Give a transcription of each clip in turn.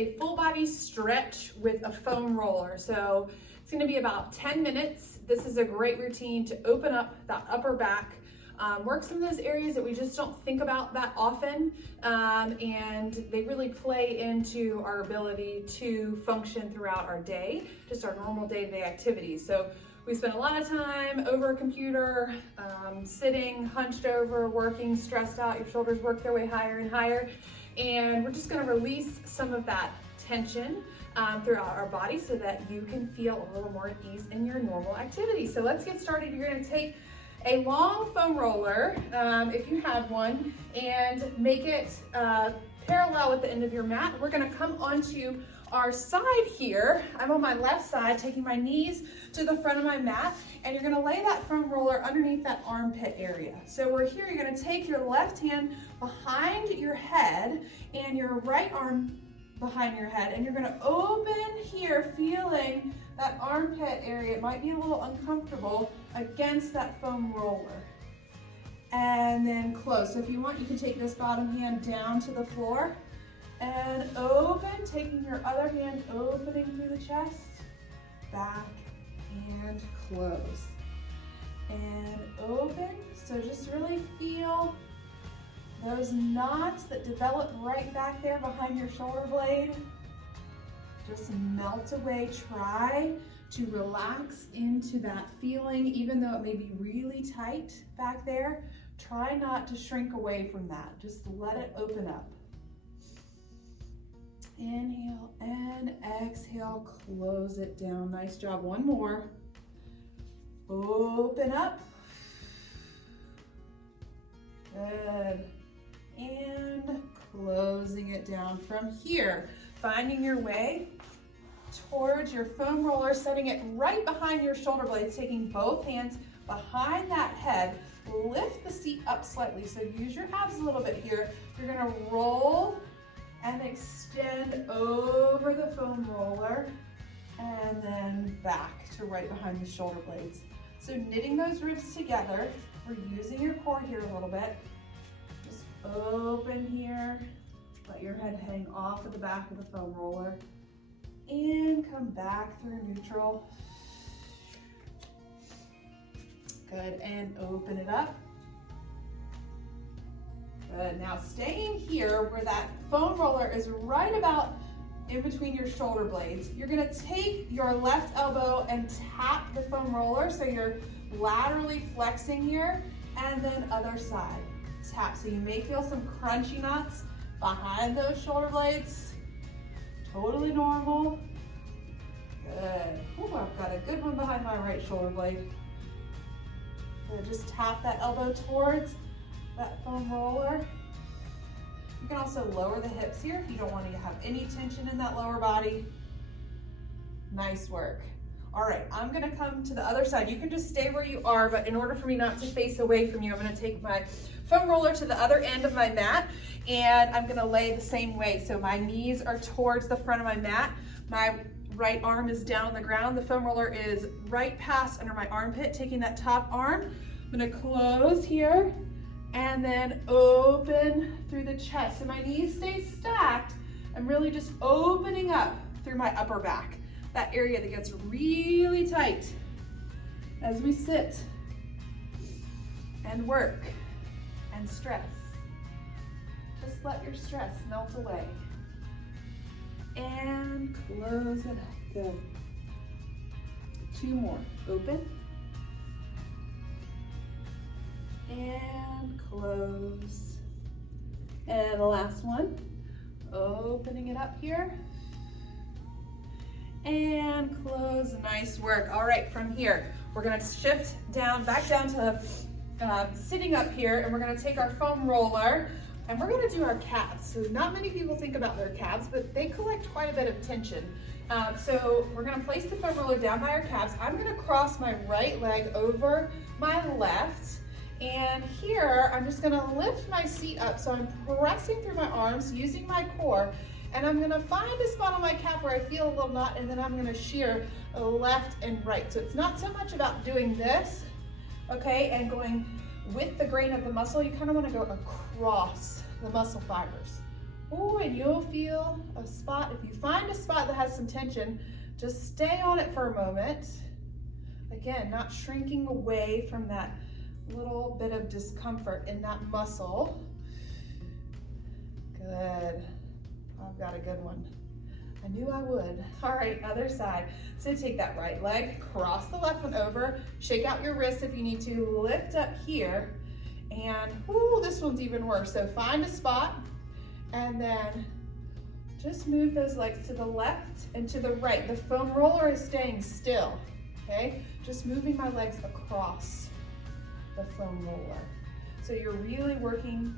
a full body stretch with a foam roller. So it's gonna be about 10 minutes. This is a great routine to open up that upper back, work some of those areas that we just don't think about that often, and they really play into our ability to function throughout our day, just our normal day-to-day activities. So we spend a lot of time over a computer, sitting, hunched over, working, stressed out. Your shoulders work their way higher and higher. And we're just gonna release some of that tension throughout our body so that you can feel a little more at ease in your normal activity. So let's get started. You're gonna take a long foam roller, if you have one, and make it parallel with the end of your mat. We're gonna come onto our side here. I'm on my left side, taking my knees to the front of my mat, and you're gonna lay that foam roller underneath that armpit area. So we're here, you're gonna take your left hand behind your head and your right arm behind your head, and you're gonna open here, feeling that armpit area. It might be a little uncomfortable against that foam roller. And then close. So if you want, you can take this bottom hand down to the floor and open, taking your other hand, opening through the chest, back and close. And open, so just really feel those knots that develop right back there behind your shoulder blade. Just melt away, try to relax into that feeling, even though it may be really tight back there. Try not to shrink away from that, just let it open up. Inhale and exhale, close it down. Nice job. One more. Open up. Good. And closing it down from here. Finding your way towards your foam roller, setting it right behind your shoulder blades, taking both hands behind that head. Lift the seat up slightly. So use your abs a little bit here. You're gonna roll and extend over the foam roller and then back to right behind the shoulder blades. So knitting those ribs together, we're using your core here a little bit. Just open here, let your head hang off of the back of the foam roller and come back through neutral. Good, and open it up. Good, now staying here where that foam roller is right about in between your shoulder blades. You're gonna take your left elbow and tap the foam roller so you're laterally flexing here, and then other side. Tap, so you may feel some crunchy knots behind those shoulder blades. Totally normal. Good. Ooh, I've got a good one behind my right shoulder blade. Good, just tap that elbow towards that foam roller. You can also lower the hips here if you don't want to have any tension in that lower body. Nice work. All right, I'm gonna come to the other side. You can just stay where you are, but in order for me not to face away from you, I'm gonna take my foam roller to the other end of my mat, and I'm gonna lay the same way. So my knees are towards the front of my mat. My right arm is down on the ground. The foam roller is right past under my armpit, taking that top arm. I'm gonna close here and then open through the chest. So my knees stay stacked. I'm really just opening up through my upper back, that area that gets really tight as we sit and work and stress. Just let your stress melt away. And close it up. Good. Two more. Open. And close. And the last one. Opening it up here. And close. Nice work. All right, from here, we're gonna shift down, back down to sitting up here, and we're gonna take our foam roller and we're gonna do our calves. So not many people think about their calves, but they collect quite a bit of tension. So we're gonna place the foam roller down by our calves. I'm gonna cross my right leg over my left. And here, I'm just gonna lift my seat up. So I'm pressing through my arms, using my core, and I'm gonna find a spot on my calf where I feel a little knot, and then I'm gonna shear left and right. So it's not so much about doing this, okay, and going with the grain of the muscle. You kind of wanna go across the muscle fibers, Oh, and you'll feel a spot. If you find a spot that has some tension, just stay on it for a moment. Again, not shrinking away from that little bit of discomfort in that muscle. Good. I've got a good one. I knew I would. All right, other side. So take that right leg, cross the left one over, shake out your wrist if you need to, lift up here, and ooh, this one's even worse. So find a spot, and then just move those legs to the left and to the right. The foam roller is staying still, okay? Just moving my legs across the foam roller. So you're really working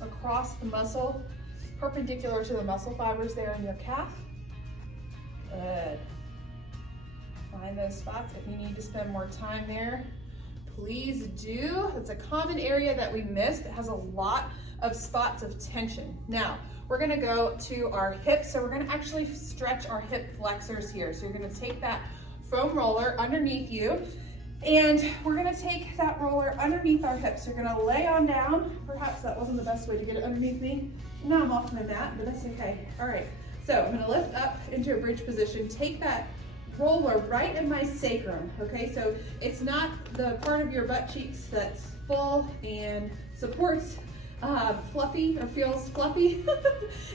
across the muscle, perpendicular to the muscle fibers there in your calf. Good. Find those spots. If you need to spend more time there, please do. It's a common area that we miss that has a lot of spots of tension. Now, we're gonna go to our hips. So we're gonna actually stretch our hip flexors here. So you're gonna take that foam roller underneath you, and we're gonna take that roller underneath our hips. You're gonna lay on down. Perhaps that wasn't the best way to get it underneath me. Now I'm off my mat, but that's okay. All right, so I'm gonna lift up into a bridge position. Take that roller right in my sacrum, okay? So it's not the part of your butt cheeks that's full and supports fluffy or feels fluffy.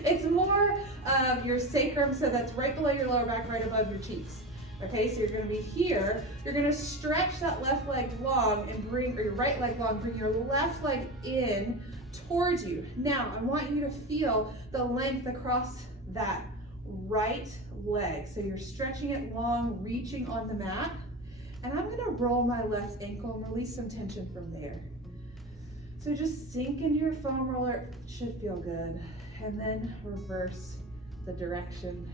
It's more of your sacrum, so that's right below your lower back, right above your cheeks. Okay, so you're gonna be here. You're gonna stretch that left leg long and bring, or your right leg long, bring your left leg in towards you. Now, I want you to feel the length across that right leg. So you're stretching it long, reaching on the mat. And I'm gonna roll my left ankle and release some tension from there. So just sink into your foam roller. It should feel good. And then reverse the direction.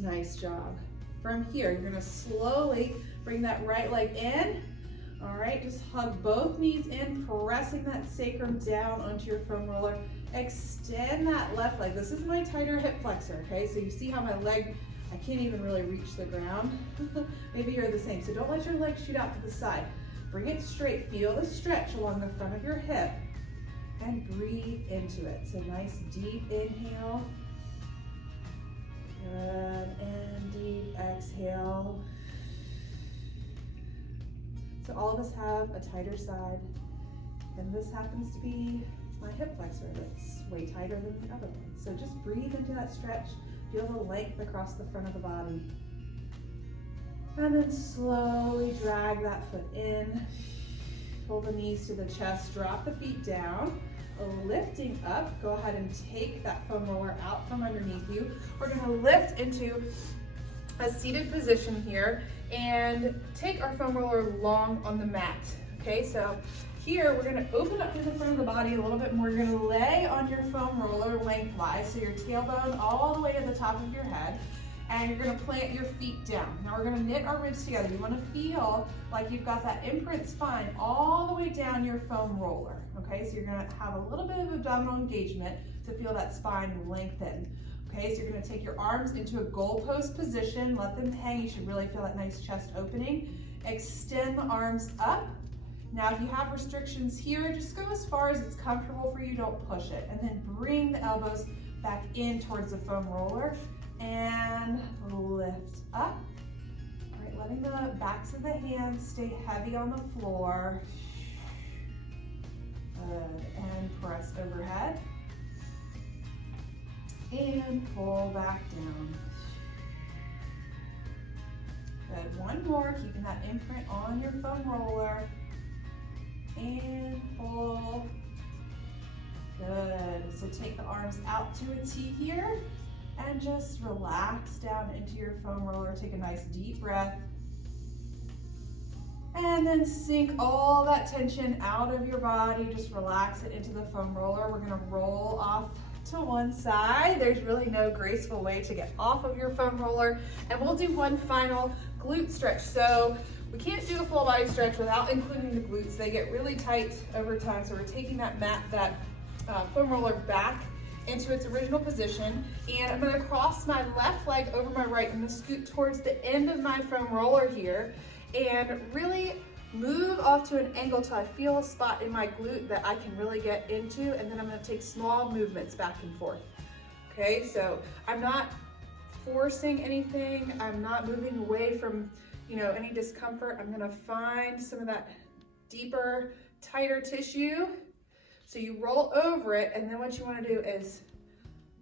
Nice job. From here, you're gonna slowly bring that right leg in. All right, just hug both knees in, pressing that sacrum down onto your foam roller. Extend that left leg. This is my tighter hip flexor, okay? So you see how my leg, I can't even really reach the ground. Maybe you're the same. So don't let your leg shoot out to the side. Bring it straight. Feel the stretch along the front of your hip and breathe into it. So nice deep inhale. Good, and deep exhale. So all of us have a tighter side, and this happens to be my hip flexor that's way tighter than the other one. So just breathe into that stretch, feel the length across the front of the body. And then slowly drag that foot in, pull the knees to the chest, drop the feet down. Lifting up, go ahead and take that foam roller out from underneath you. We're gonna lift into a seated position here and take our foam roller long on the mat. Okay, so here we're gonna open up to the front of the body a little bit more. You're gonna lay on your foam roller lengthwise, so your tailbone all the way to the top of your head, and you're gonna plant your feet down. Now we're gonna knit our ribs together. You wanna feel like you've got that imprint spine all the way down your foam roller. Okay, so you're gonna have a little bit of abdominal engagement to feel that spine lengthen. Okay, so you're gonna take your arms into a goalpost position, let them hang. You should really feel that nice chest opening. Extend the arms up. Now, if you have restrictions here, just go as far as it's comfortable for you, don't push it. And then bring the elbows back in towards the foam roller and lift up. All right, letting the backs of the hands stay heavy on the floor. Good, and press overhead. And pull back down. Good, one more, keeping that imprint on your foam roller. And pull. Good, so take the arms out to a T here and just relax down into your foam roller. Take a nice deep breath. And then sink all that tension out of your body. Just relax it into the foam roller. We're gonna roll off to one side. There's really no graceful way to get off of your foam roller. And we'll do one final glute stretch. So we can't do a full body stretch without including the glutes. They get really tight over time. So we're taking that foam roller back into its original position. And I'm gonna cross my left leg over my right. I'm gonna scoot towards the end of my foam roller here and really move off to an angle till I feel a spot in my glute that I can really get into, and then I'm gonna take small movements back and forth. Okay, so I'm not forcing anything. I'm not moving away from, you know, any discomfort. I'm gonna find some of that deeper, tighter tissue. So you roll over it, and then what you wanna do is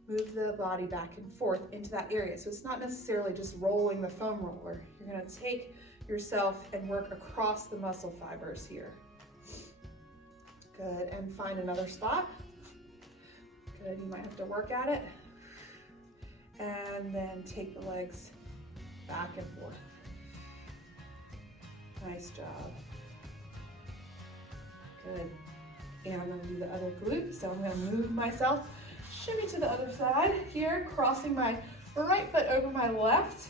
move the body back and forth into that area. So it's not necessarily just rolling the foam roller. You're gonna take yourself and work across the muscle fibers here. Good, and find another spot. Good, you might have to work at it. And then take the legs back and forth. Nice job. Good. And I'm gonna do the other glute. So I'm gonna move myself, shimmy to the other side here, crossing my right foot over my left,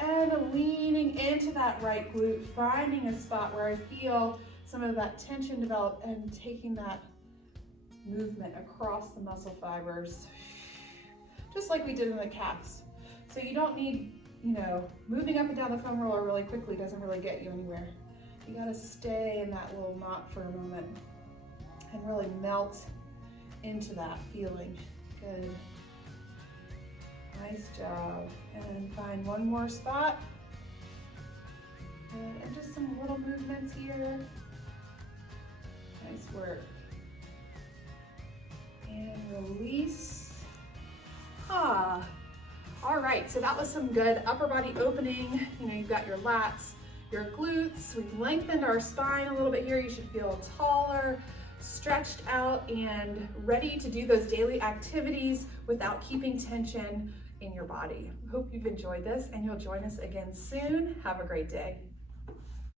and leaning into that right glute, finding a spot where I feel some of that tension develop and taking that movement across the muscle fibers, just like we did in the calves. So you don't need, you know, moving up and down the foam roller really quickly doesn't really get you anywhere. You gotta stay in that little knot for a moment and really melt into that feeling. Good. Nice job. And find one more spot. Good. And just some little movements here. Nice work. And release. Ah. All right, so that was some good upper body opening. You know, you've got your lats, your glutes. We've lengthened our spine a little bit here. You should feel taller, stretched out, and ready to do those daily activities without keeping tension in your body. Hope you've enjoyed this, and you'll join us again soon. Have a great day.